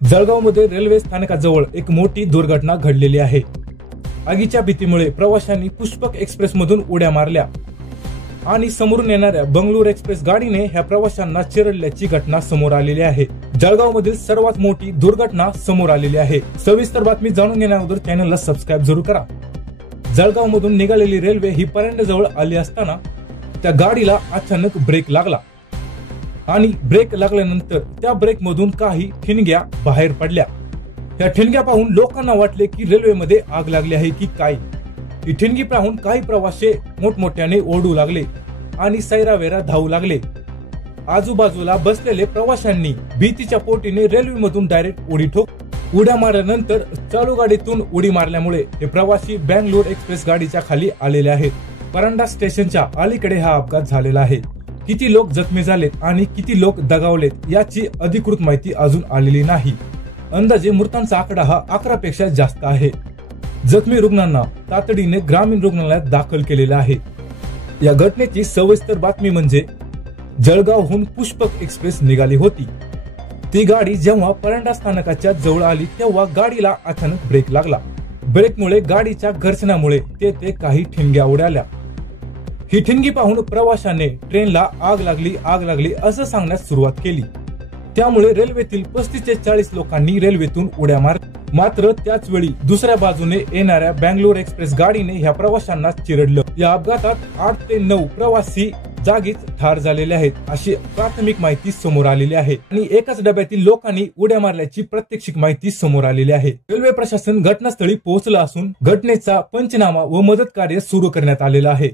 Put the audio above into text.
जळगावमध्ये रेल्वे स्थानकाजवळ एक मोठी दुर्घटना घडलेली आहे। आगीच्या भीतीमुळे प्रवाशांनी पुष्पक एक्सप्रेस मधून उड्या मारल्या आणि समोरून येणाऱ्या बंगळूर एक्सप्रेस गाडीने ह्या प्रवाशांना चिरडल्याची घटना समोर आलेली आहे। जळगावमधील सर्वात मोठी दुर्घटना समोर आलेली आहे। सविस्तर बातमी जाणून घेण्याअगोदर चॅनलला सबस्क्राईब जरूर करा। जळगावमधून निघालेली रेल्वे ही परांड्याजवळ आली असताना त्या गाडीला अचानक ब्रेक लागला आणि ब्रेक लागल्यानंतर त्या ब्रेक मधून काही ठिणग्या बाहेर पडल्या। या ठिणग्या पाहून लोकांना वाटले की रेल्वेमध्ये आग लागली आहे की काय। ही ठिणगी पाहून काही प्रवासी मोठमोठ्याने ओरडू लागले आणि सैरावेरा धावू लागले। आजूबाजूला बसलेले प्रवाशांनी भीतीच्या पोटीने रेल्वेमधून डायरेक्ट उड्या मारल्यानंतर चालू गाडीतून उडी मारल्यामुळे हे प्रवासी बंगळूर एक्सप्रेस गाडीच्या खाली आलेले आहेत। परांडा स्टेशनच्या अलीकडे हा अपघात झालेला आहे। किती लोक जखमी झालेत आणि किती लोक दगावलेत याची अधिकृत माहिती अजून आलेली नाही। अंदाजे मृतांचा आकडा हा 11 पेक्षा जास्त आहे। जखमी रुग्णांना तातडीने ग्रामीण रुग्णालयात दाखल केलेले आहे। या घटनेची सविस्तर बातमी म्हणजे जळगावहून पुष्पक एक्सप्रेस निघाली होती। ती गाडी जेव्हा परांडा स्थानकाच्या जवळ आली तेव्हा गाडीला अचानक ब्रेक लागला। ब्रेकमुळे गाडीच्या घर्षणामुळे तेथे काही ठिणग्या उडाल्या। ही ठिणगी पाहून प्रवाशांनी ट्रेनला आग लागली असं सांगण्यास सुरुवात केली। त्यामुळे रेल्वेतील 35 ते 40 लोकांनी रेल्वेतून उड्या मारल्या। मात्र त्याच वेळी दुसऱ्या बाजूने येणाऱ्या बंगळूर एक्सप्रेस गाडीने ह्या प्रवाशांना चिरडलं। या अपघातात 8 ते 9 प्रवासी जागीच ठार झालेले आहेत अशी प्राथमिक माहिती समोर आलेली आहे आणि एकाच डब्यातील लोकांनी उड्या मारल्याची प्रात्यक्षिक माहिती समोर आलेली आहे। रेल्वे प्रशासन घटनास्थळी पोहोचलं असून घटनेचा पंचनामा व मदत कार्य सुरू करण्यात आलेलं आहे।